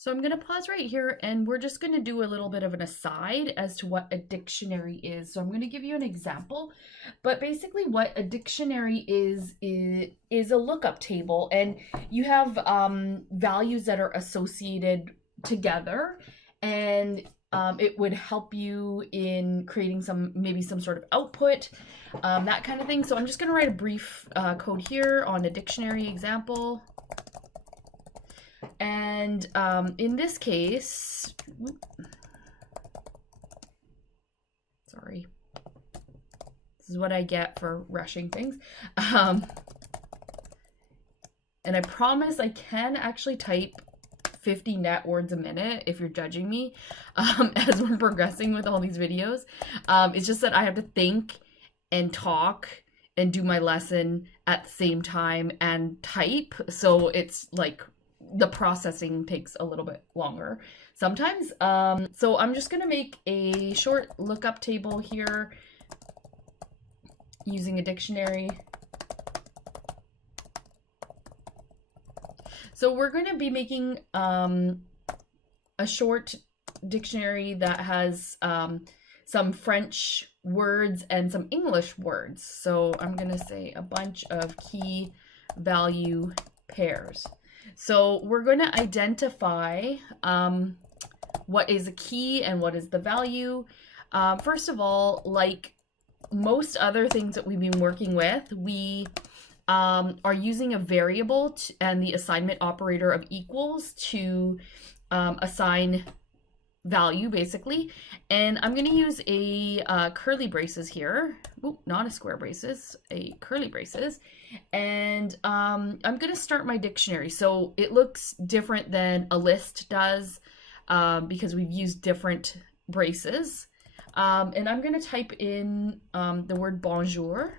So I'm going to pause right here and we're just going to do a little bit of an aside as to what a dictionary is. So I'm going to give you an example, but basically what a dictionary is a lookup table, and you have values that are associated together, and it would help you in creating maybe some sort of output, that kind of thing. So I'm just going to write a brief code here on a dictionary example. And in this case, sorry, this is what I get for rushing things. And I promise I can actually type 50 net words a minute if you're judging me as we're progressing with all these videos. It's just that I have to think and talk and do my lesson at the same time and type. So it's like the processing takes a little bit longer sometimes. So I'm just going to make a short lookup table here using a dictionary. So we're going to be making a short dictionary that has some French words and some English words. So I'm going to say a bunch of key value pairs. So we're going to identify what is a key and what is the value. First of all, like most other things that we've been working with, we are using a variable and the assignment operator of equals to assign value, basically. And I'm going to use a curly braces here. Ooh, not a square braces, a curly braces. And I'm going to start my dictionary. So it looks different than a list does because we've used different braces. And I'm going to type in the word bonjour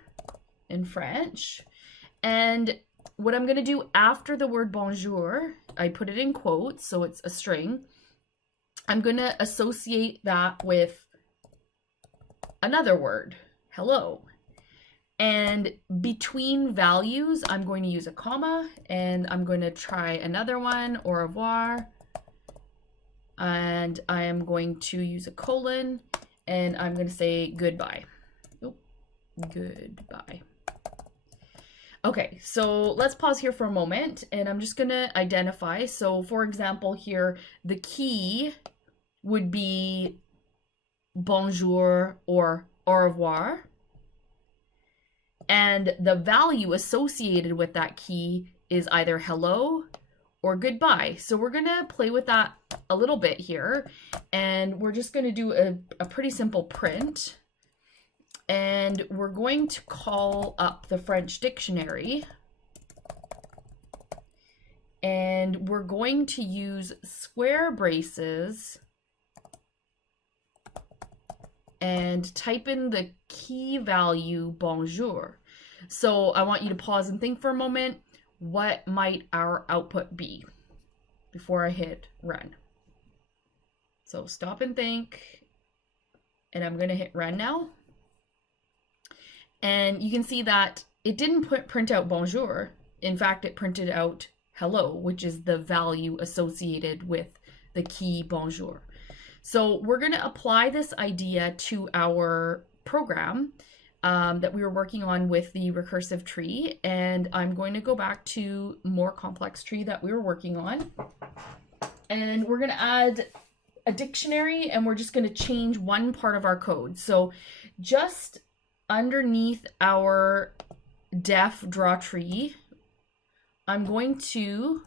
in French. And what I'm going to do after the word bonjour, I put it in quotes, so it's a string. I'm going to associate that with another word, hello. And between values, I'm going to use a comma, and I'm going to try another one, au revoir. And I am going to use a colon, and I'm going to say goodbye. Oh, goodbye. Okay, so let's pause here for a moment, and I'm just going to identify. So for example here, the key would be bonjour or au revoir. And the value associated with that key is either hello or goodbye. So we're going to play with that a little bit here. And we're just going to do a pretty simple print. And we're going to call up the French dictionary. And we're going to use square braces and type in the key value bonjour. So I want you to pause and think for a moment, what might our output be before I hit run? So stop and think, and I'm gonna hit run now. And you can see that it didn't print out bonjour. In fact, it printed out hello, which is the value associated with the key bonjour. So we're going to apply this idea to our program that we were working on with the recursive tree. And I'm going to go back to more complex tree that we were working on. And we're going to add a dictionary, and we're just going to change one part of our code. So just underneath our def draw tree, I'm going to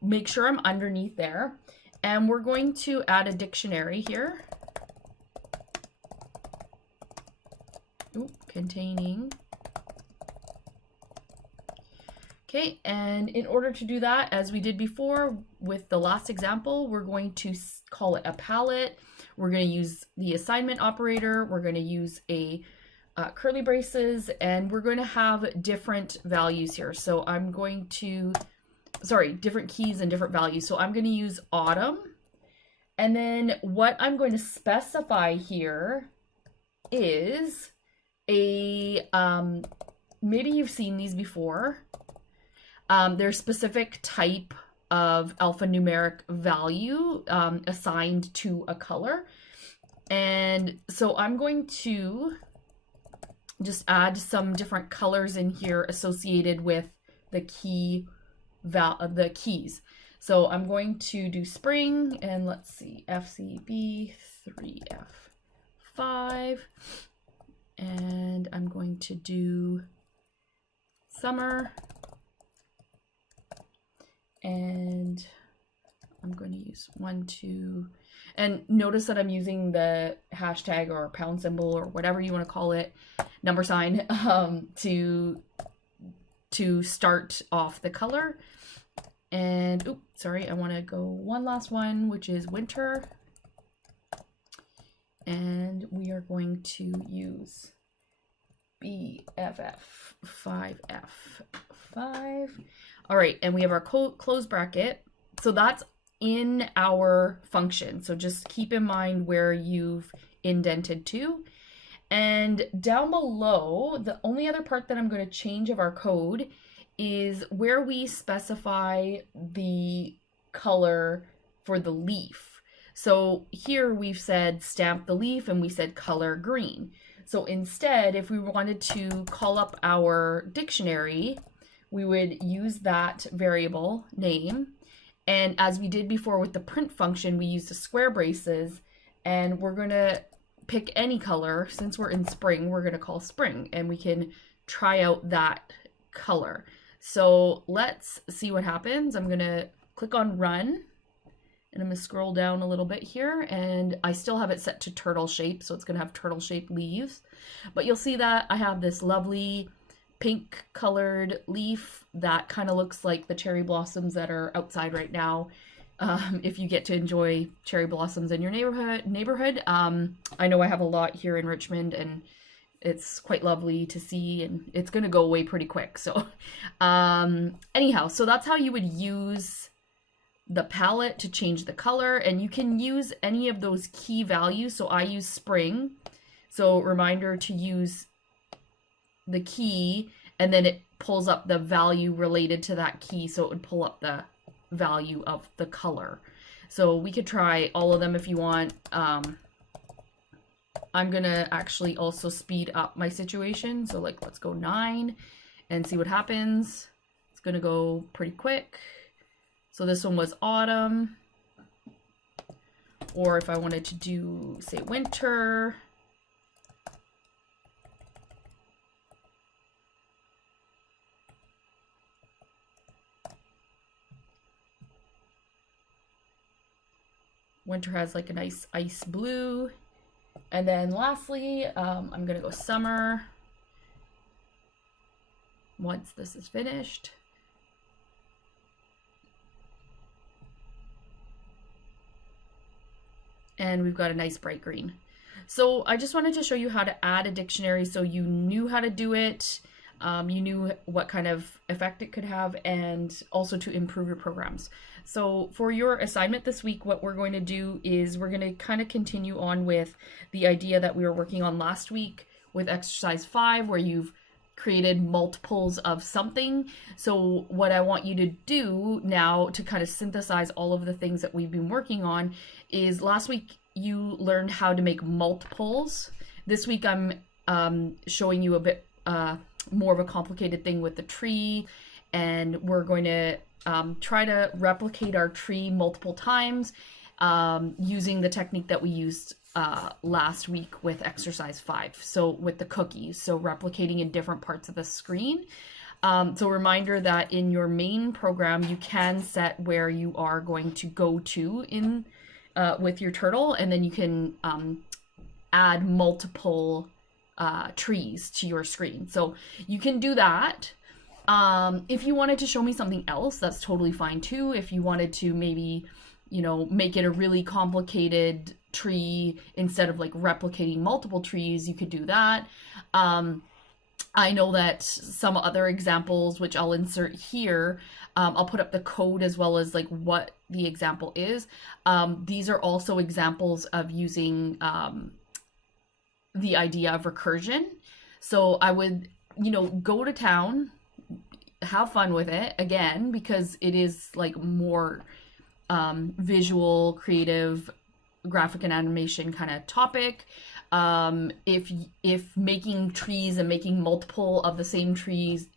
make sure I'm underneath there. And we're going to add a dictionary here. Ooh, containing. Okay, and in order to do that, as we did before with the last example, we're going to call it a palette. We're going to use the assignment operator. We're going to use a curly braces, and we're going to have different values here. So I'm going to different keys and different values. So I'm going to use autumn. And then what I'm going to specify here is a, maybe you've seen these before. There's specific type of alphanumeric value assigned to a color. And so I'm going to just add some different colors in here associated with the the keys. So I'm going to do spring, and let's see, FCB 3F5, and I'm going to do summer, and I'm going to use 1, 2, and notice that I'm using the hashtag or pound symbol or whatever you want to call it, number sign, to start off the color. And oops, sorry, I want to go one last one, which is winter. And we are going to use BFF5F5. All right, and we have our close bracket. So that's in our function. So just keep in mind where you've indented to. And down below, the only other part that I'm going to change of our code is where we specify the color for the leaf. So here we've said stamp the leaf and we said color green. So instead, if we wanted to call up our dictionary, we would use that variable name. And as we did before with the print function, we use the square braces, and we're going to pick any color. Since we're in spring, we're going to call spring, and we can try out that color. So let's see what happens. I'm going to click on run, and I'm going to scroll down a little bit here, and I still have it set to turtle shape, so it's going to have turtle shape leaves. But you'll see that I have this lovely pink colored leaf that kind of looks like the cherry blossoms that are outside right now. If you get to enjoy cherry blossoms in your neighborhood. I know I have a lot here in Richmond, and it's quite lovely to see, and it's going to go away pretty quick. So anyhow, so that's how you would use the palette to change the color, and you can use any of those key values. So I use spring, so reminder to use the key, and then it pulls up the value related to that key, so it would pull up the value of the color. So we could try all of them if you want. I'm gonna actually also speed up my situation, so like let's go 9 and see what happens. It's gonna go pretty quick. So this one was autumn, or if I wanted to do, say, winter, winter has like a nice ice blue. And then lastly, I'm gonna go summer once this is finished. And we've got a nice bright green. So I just wanted to show you how to add a dictionary so you knew how to do it, you knew what kind of effect it could have, and also to improve your programs. So for your assignment this week, what we're going to do is we're going to kind of continue on with the idea that we were working on last week with exercise 5, where you've created multiples of something. So what I want you to do now to kind of synthesize all of the things that we've been working on is, last week you learned how to make multiples. This week I'm showing you a bit more of a complicated thing with the tree, and we're going to try to replicate our tree multiple times using the technique that we used last week with exercise 5, so with the cookies, so replicating in different parts of the screen. So reminder that in your main program you can set where you are going to go to in with your turtle, and then you can add multiple trees to your screen. So you can do that. If you wanted to show me something else, that's totally fine too. If you wanted to maybe, you know, make it a really complicated tree instead of like replicating multiple trees, you could do that. I know that some other examples, which I'll insert here, I'll put up the code as well as like what the example is. These are also examples of using the idea of recursion. So I would, you know, go to town, have fun with it again, because it is like more visual, creative, graphic and animation kind of topic. If making trees and making multiple of the same trees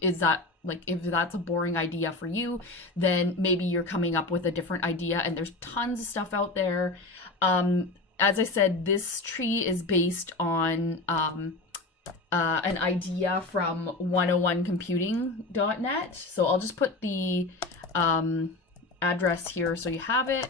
is that like, if that's a boring idea for you, then maybe you're coming up with a different idea, and there's tons of stuff out there. As I said, this tree is based on an idea from 101computing.net. So I'll just put the address here so you have it.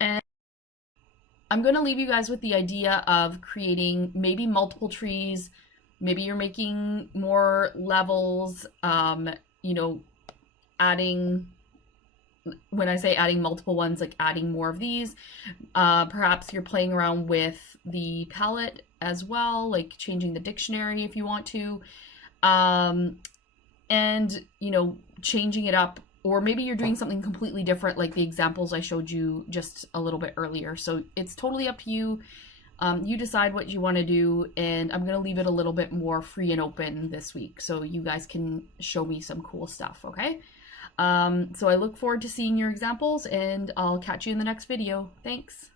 And I'm going to leave you guys with the idea of creating maybe multiple trees. Maybe you're making more levels, you know, adding, when I say adding multiple ones, like adding more of these. Perhaps you're playing around with the palette as well, like changing the dictionary if you want to. And, you know, changing it up. Or maybe you're doing something completely different, like the examples I showed you just a little bit earlier. So it's totally up to you. You decide what you want to do, and I'm going to leave it a little bit more free and open this week so you guys can show me some cool stuff, okay? So I look forward to seeing your examples, and I'll catch you in the next video. Thanks.